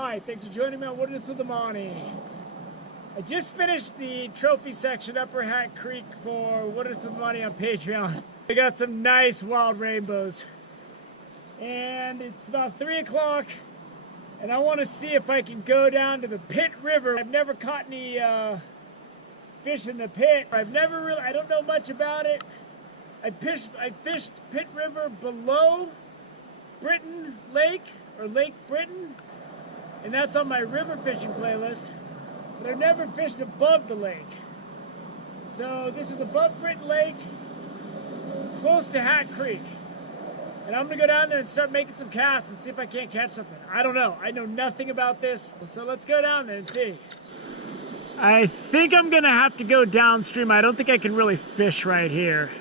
Hi, thanks for joining me on Wilderness with Amani. I just finished the trophy section, Upper Hat Creek, for Wilderness with Amani on Patreon. I got some nice wild rainbows. And it's about 3 o'clock, and I want to see if I can go down to the Pit River. I've never caught any fish in the pit. I don't know much about it. I fished Pit River below Britain Lake, or Lake Britain, and that's on my river fishing playlist, but I've never fished above the lake. So this is above Britain Lake, close to Hat Creek. And I'm gonna go down there and start making some casts and see if I can't catch something. I don't know, I know nothing about this, so let's go down there and see. I think I'm gonna have to go downstream. I don't think I can really fish right here,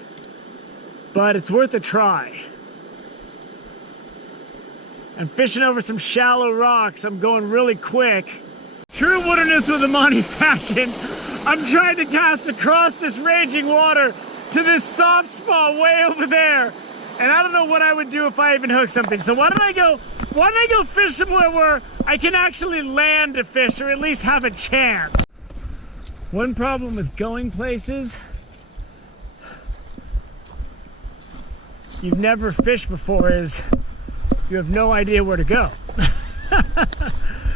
but it's worth a try. I'm fishing over some shallow rocks. I'm going really quick. True Wilderness with Amani fashion, I'm trying to cast across this raging water to this soft spot way over there. And I don't know what I would do if I even hooked something. So why don't I go fish somewhere where I can actually land a fish, or at least have a chance. One problem with going places you've never fished before is you have no idea where to go.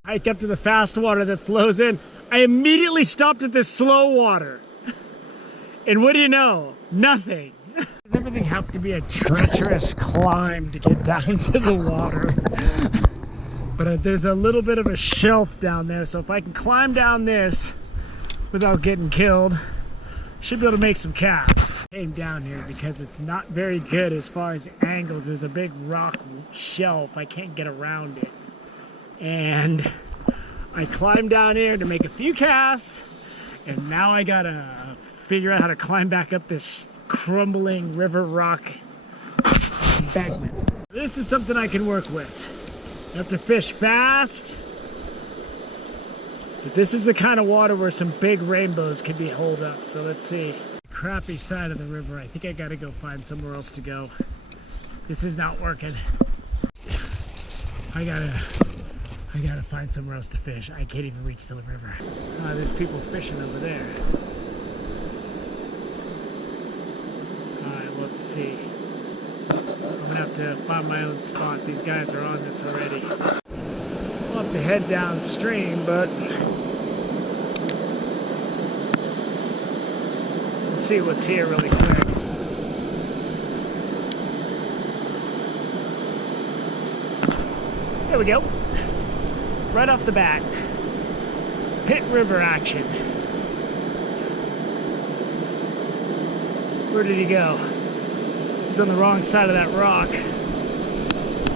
Hike up to the fast water that flows in. I immediately stopped at this slow water. And what do you know? Nothing. Does everything have to be a treacherous climb to get down to the water? But there's a little bit of a shelf down there, so if I can climb down this without getting killed, should be able to make some casts. I came down here because it's not very good as far as angles. There's a big rock shelf. I can't get around it. And I climbed down here to make a few casts, and now I gotta figure out how to climb back up this crumbling river rock embankment. This is something I can work with. I have to fish fast, but this is the kind of water where some big rainbows can be holed up. So let's see. Crappy side of the river. I think I gotta go find somewhere else to go. This is not working. I gotta find somewhere else to fish. I can't even reach the river. There's people fishing over there. We'll have to see. I'm gonna have to find my own spot. These guys are on this already. We'll have to head downstream, but we'll see what's here really quick. There we go. Right off the bat. Pit River action. Where did he go? He's on the wrong side of that rock.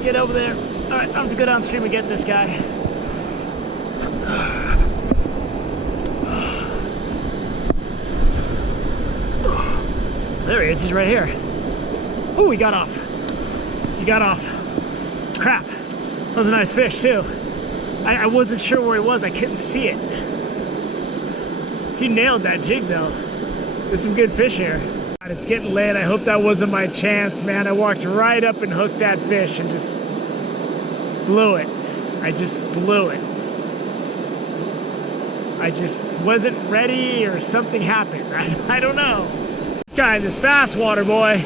Get over there. All right, I have to go downstream and get this guy. There he is, he's right here. Oh, he got off. He got off. Crap. That was a nice fish too. I wasn't sure where he was, I couldn't see it. He nailed that jig though. There's some good fish here. It's getting late. I hope that wasn't my chance, man. I walked right up and hooked that fish and just blew it. I just blew it. I just wasn't ready, or something happened. I don't know. This guy, this fast water boy,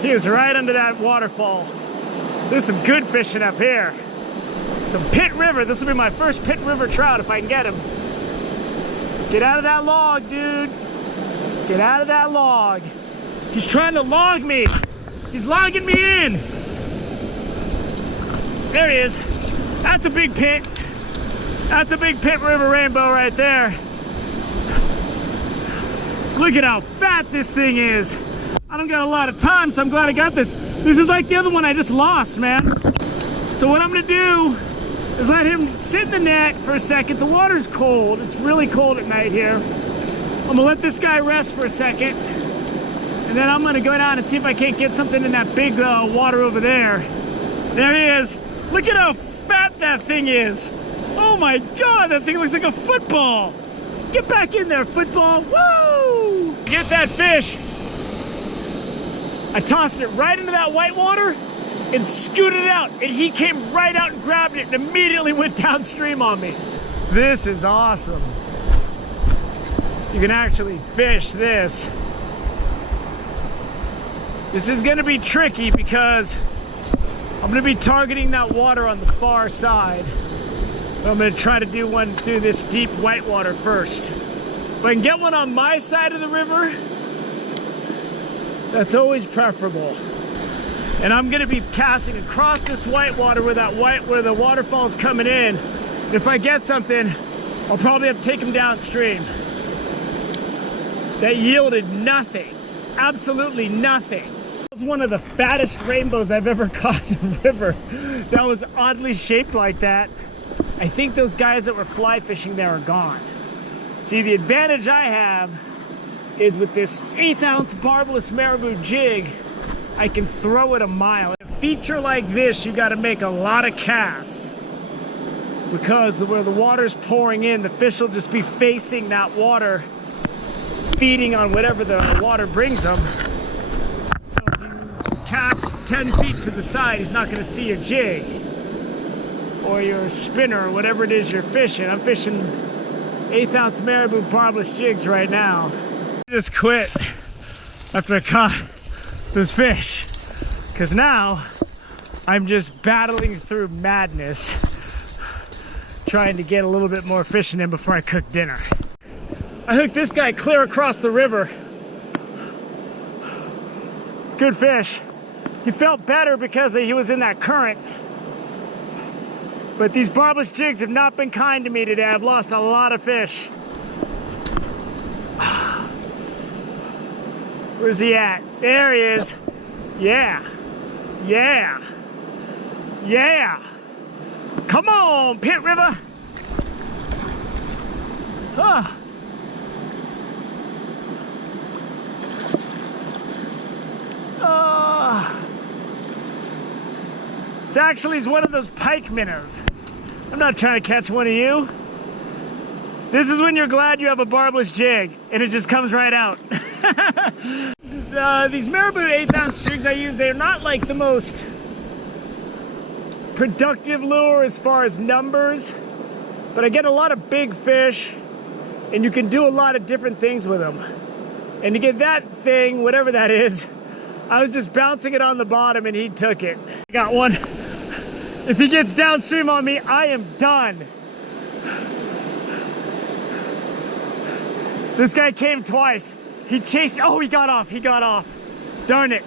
he was right under that waterfall. There's some good fishing up here. Some Pit River. This will be my first Pit River trout if I can get him. Get out of that log, dude. Get out of that log. He's trying to log me. He's logging me in. There he is. That's a big pit. That's a big Pit River rainbow right there. Look at how fat this thing is. I don't got a lot of time, so I'm glad I got this. This is like the other one I just lost, man. So what I'm gonna do is let him sit in the net for a second. The water's cold. It's really cold at night here. I'm gonna let this guy rest for a second, and then I'm gonna go down and see if I can't get something in that big water over there. There he is. Look at how fat that thing is. Oh my God, that thing looks like a football. Get back in there, football. Woo! Get that fish. I tossed it right into that white water, and scooted it out, and he came right out and grabbed it and immediately went downstream on me. This is awesome. You can actually fish this. This is gonna be tricky because I'm gonna be targeting that water on the far side. But I'm gonna try to do one through this deep whitewater first. If I can get one on my side of the river, that's always preferable. And I'm gonna be casting across this whitewater where the waterfall's coming in. And if I get something, I'll probably have to take them downstream. That yielded nothing, absolutely nothing. That was one of the fattest rainbows I've ever caught in a river. That was oddly shaped like that. I think those guys that were fly fishing there are gone. See, the advantage I have is with this 1/8 ounce barbless marabou jig, I can throw it a mile. A feature like this, you gotta make a lot of casts because where the water's pouring in, the fish will just be facing that water, feeding on whatever the water brings them. So if you cast 10 feet to the side, he's not gonna see your jig or your spinner or whatever it is you're fishing. I'm fishing 1/8 ounce marabou barbless jigs right now. I just quit after I caught this fish because now I'm just battling through madness trying to get a little bit more fishing in before I cook dinner. I hooked this guy clear across the river. Good fish. He felt better because he was in that current. But these barbless jigs have not been kind to me today. I've lost a lot of fish. Where's he at? There he is. Yeah. Yeah. Yeah. Come on, Pit River. Huh. It's actually one of those pike minnows. I'm not trying to catch one of you. This is when you're glad you have a barbless jig and it just comes right out. These marabou 1/8 ounce jigs I use, they're not like the most productive lure as far as numbers, but I get a lot of big fish and you can do a lot of different things with them. And to get that thing, whatever that is, I was just bouncing it on the bottom and he took it. Got one. If he gets downstream on me, I am done. This guy came twice. He chased, oh, he got off. Darn it.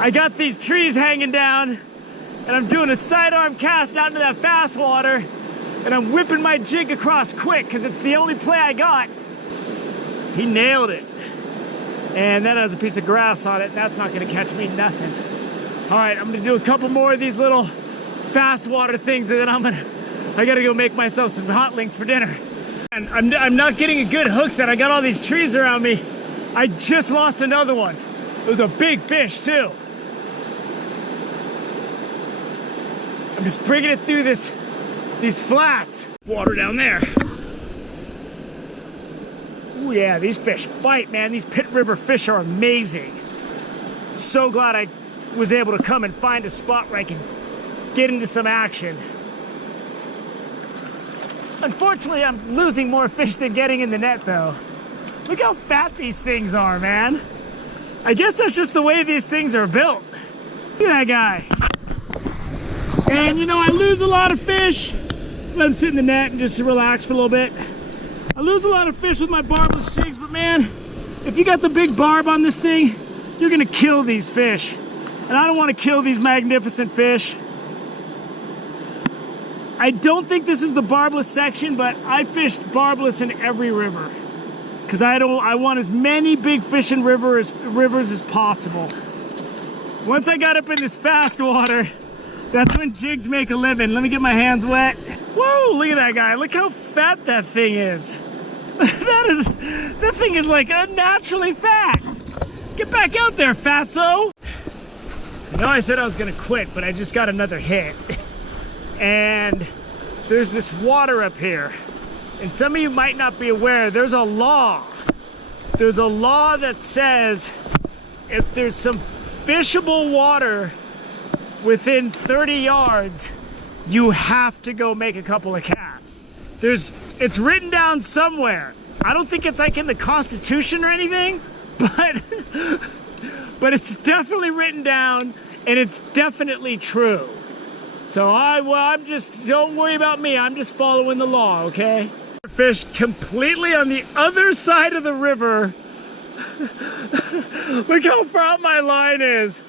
I got these trees hanging down and I'm doing a sidearm cast out into that fast water and I'm whipping my jig across quick because it's the only play I got. He nailed it. And that has a piece of grass on it. That's not gonna catch me nothing. All right, I'm gonna do a couple more of these little fast water things and then I gotta go make myself some hot links for dinner. And I'm not getting a good hook set. I got all these trees around me. I just lost another one. It was a big fish too. I'm just bringing it through these flats. Water down there. Oh yeah, these fish fight, man. These Pit River fish are amazing. So glad I was able to come and find a spot where I can get into some action. Unfortunately, I'm losing more fish than getting in the net though. Look how fat these things are, man. I guess that's just the way these things are built. Look at that guy. And you know, I lose a lot of fish. Let him sit in the net and just relax for a little bit. I lose a lot of fish with my barbless jigs, but man, if you got the big barb on this thing, you're gonna kill these fish. And I don't wanna kill these magnificent fish. I don't think this is the barbless section, but I fished barbless in every river. Because I want as many big fish in rivers as possible. Once I got up in this fast water, that's when jigs make a living. Let me get my hands wet. Whoa, look at that guy. Look how fat that thing is. That thing is like unnaturally fat. Get back out there, fatso. I know I said I was gonna quit, but I just got another hit. And there's this water up here. And some of you might not be aware, there's a law. There's a law that says if there's some fishable water within 30 yards, you have to go make a couple of casts. It's written down somewhere. I don't think it's like in the Constitution or anything, but it's definitely written down, and it's definitely true. So I'm just, don't worry about me. I'm just following the law, okay? Fish completely on the other side of the river. Look how far out my line is.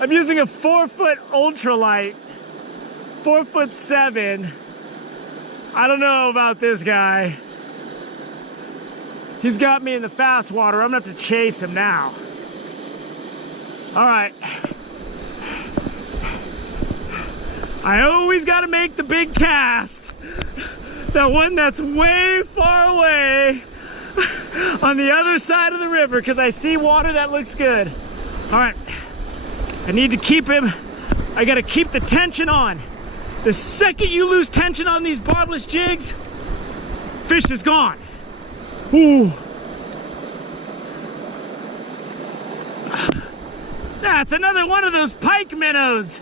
I'm using a 4-foot ultralight, 4'7". I don't know about this guy. He's got me in the fast water. I'm gonna have to chase him now. All right. I always gotta make the big cast. That one that's way far away on the other side of the river, because I see water that looks good. All right, I need to keep him. I gotta keep the tension on. The second you lose tension on these barbless jigs, fish is gone. Ooh. That's another one of those pike minnows.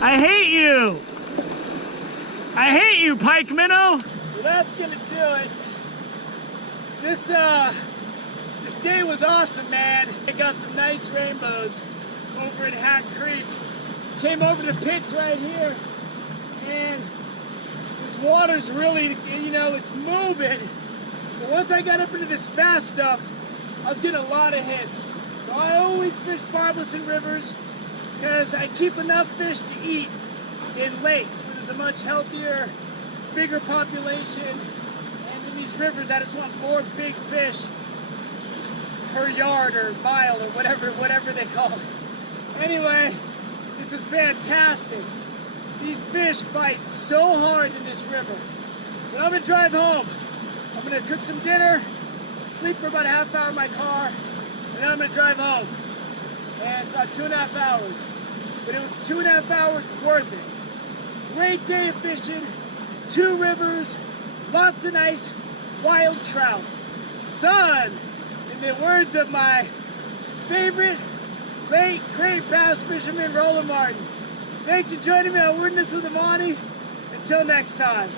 I hate you. I hate you, pike minnow. Well, that's gonna do it. This day was awesome, man. I got some nice rainbows over at Hat Creek. Came over to the pits right here, and this water's really, it's moving. But once I got up into this fast stuff, I was getting a lot of hits. So I always fish barbless in rivers because I keep enough fish to eat in lakes where there's a much healthier, bigger population. And in these rivers, I just want more big fish per yard or mile or whatever they call it. Anyway, this is fantastic. These fish fight so hard in this river. But I'm gonna drive home. I'm gonna cook some dinner, sleep for about a half hour in my car, and then I'm gonna drive home. And it's about 2.5 hours. But it was 2.5 hours worth it. Great day of fishing, 2 rivers, lots of nice wild trout. Sun, in the words of my favorite late great bass fisherman, Roland Martin. Thanks for joining me on Witness with the Monty. Until next time.